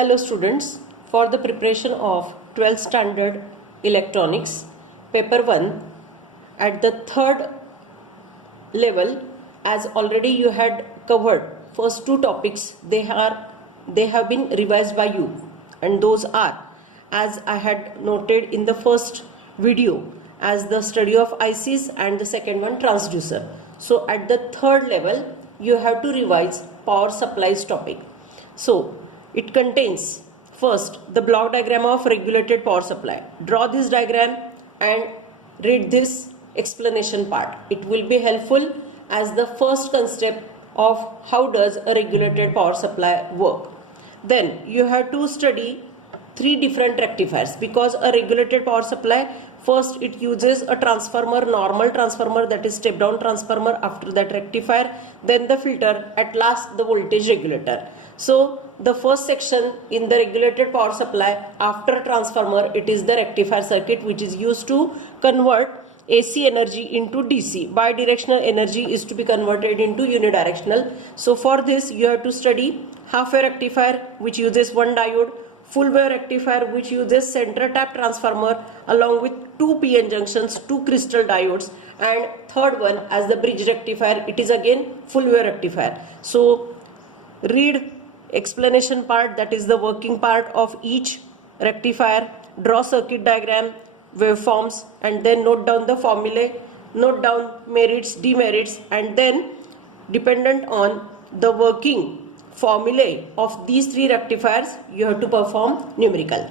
Hello students, for the preparation of 12th standard electronics paper 1 at the third level, as already you had covered first two topics, they have been revised by you, and those are, as I had noted in the first video, as the study of ICs and the second one transducer. So at the third level you have to revise power supplies topic. So it contains first the block diagram of regulated power supply. Draw this diagram and read this explanation part. It will be helpful as the first concept of how does a regulated power supply work. Then you have to study three different rectifiers, because a regulated power supply, first it uses a transformer, normal transformer, that is step down transformer, after that rectifier, then the filter, at last the voltage regulator. So the first section in the regulated power supply after transformer, it is the rectifier circuit, which is used to convert AC energy into DC. Bidirectional energy is to be converted into unidirectional. So for this you have to study half wave rectifier, which uses one diode, full wave rectifier, which uses center tap transformer along with two PN junctions, two crystal diodes, and third one as the bridge rectifier, it is again full wave rectifier. So read explanation part, that is the working part of each rectifier, draw circuit diagram, waveforms, and then note down the formulae, note down merits, demerits, and then dependent on the working formulae of these three rectifiers you have to perform numerical.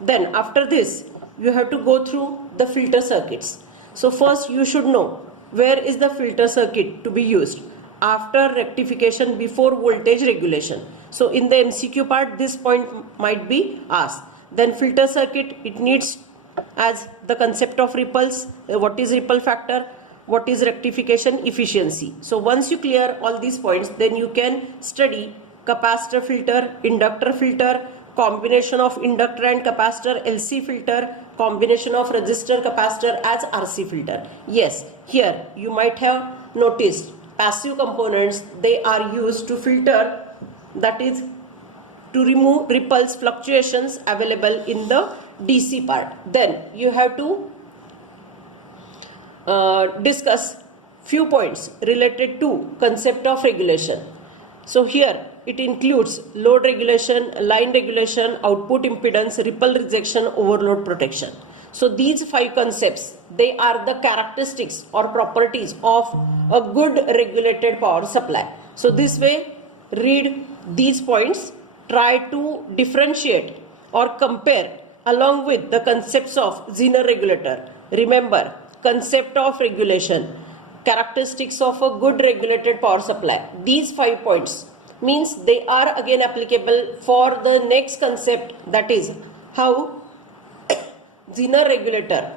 Then after this you have to go through the filter circuits. So first you should know where is the filter circuit to be used after rectification before voltage regulation. So in the MCQ part this point might be asked. Then filter circuit, it needs as the concept of ripples, what is ripple factor, what is rectification efficiency. So once you clear all these points, then you can study capacitor filter, inductor filter, combination of inductor and capacitor, LC filter, combination of resistor capacitor as RC filter. Yes, here you might have noticed passive components, they are used to filter, that is to remove ripples, fluctuations available in the DC part. Then you have to discuss few points related to concept of regulation. So here it includes load regulation, line regulation, output impedance, ripple rejection, overload protection. So these five concepts, they are the characteristics or properties of a good regulated power supply. So this way, read these points, try to differentiate or compare along with the concepts of Zener regulator. Remember, concept of regulation, characteristics of a good regulated power supply. These 5 points means they are again applicable for the next concept, that is how Zener regulator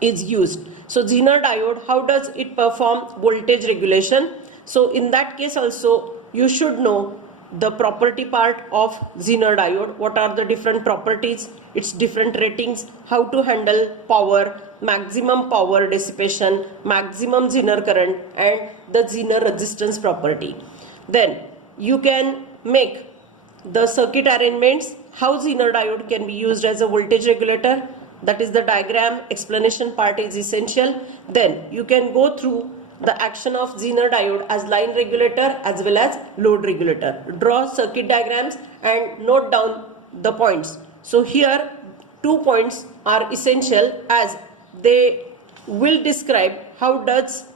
is used. So Zener diode, how does it perform voltage regulation? So in that case also you should know the property part of Zener diode, what are the different properties, its different ratings, how to handle power, maximum power dissipation, maximum Zener current, and the Zener resistance property. Then you can make the circuit arrangements, how Zener diode can be used as a voltage regulator, that is the diagram explanation part is essential. Then you can go through the action of Zener diode as line regulator as well as load regulator. Draw circuit diagrams and note down the points. So here 2 points are essential as they will describe how does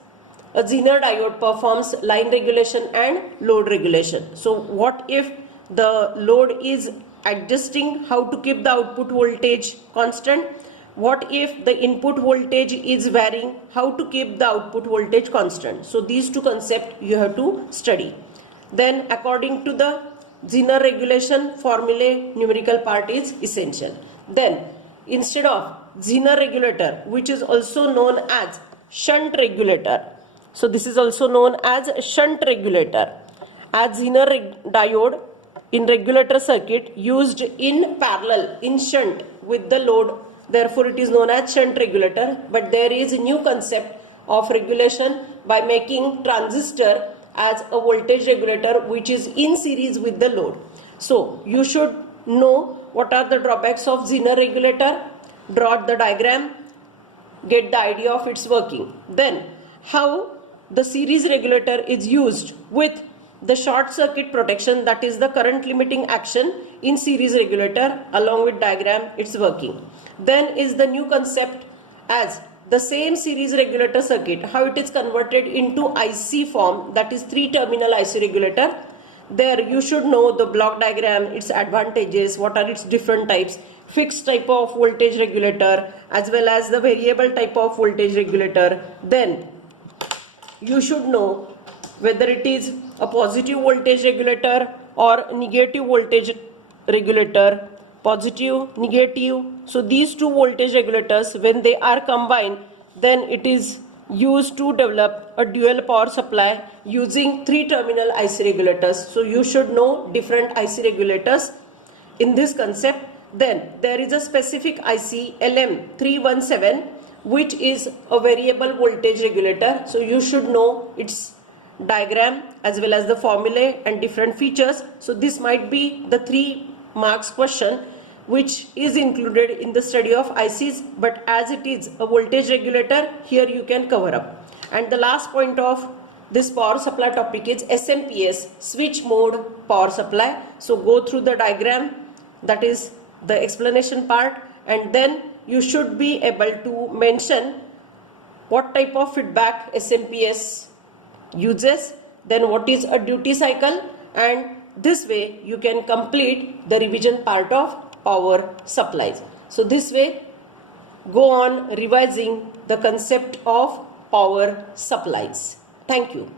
a Zener diode performs line regulation and load regulation. So what if the load is adjusting, how to keep the output voltage constant? What if the input voltage is varying, how to keep the output voltage constant? So these two concepts you have to study. Then according to the Zener regulation formulae, numerical part is essential. Then instead of Zener regulator, which is also known as shunt regulator, so this is also known as shunt regulator, as Zener diode in regulator circuit used in parallel, in shunt with the load, therefore it is known as shunt regulator. But there is a new concept of regulation by making transistor as a voltage regulator which is in series with the load. So you should know what are the drawbacks of Zener regulator, draw the diagram, get the idea of its working. Then how the series regulator is used with the short circuit protection, that is the current limiting action in series regulator, along with diagram its working. Then is the new concept as the same series regulator circuit, how it is converted into IC form, that is 3-terminal IC regulator. There you should know the block diagram, its advantages, what are its different types, fixed type of voltage regulator as well as the variable type of voltage regulator. Then you should know whether it is a positive voltage regulator or negative voltage regulator, positive, negative. So these two voltage regulators, when they are combined, then it is used to develop a dual power supply using 3-terminal IC regulators. So you should know different IC regulators in this concept. Then there is a specific IC LM317 which is a variable voltage regulator. So you should know its diagram as well as the formulae and different features. So this might be the 3 marks question which is included in the study of ICs, but as it is a voltage regulator, here you can cover up. And the last point of this power supply topic is SMPS, switch mode power supply. So go through the diagram, that is the explanation part, and then you should be able to mention what type of feedback SMPS uses, then what is a duty cycle, and this way you can complete the revision part of power supplies. So this way go on revising the concept of power supplies. Thank you.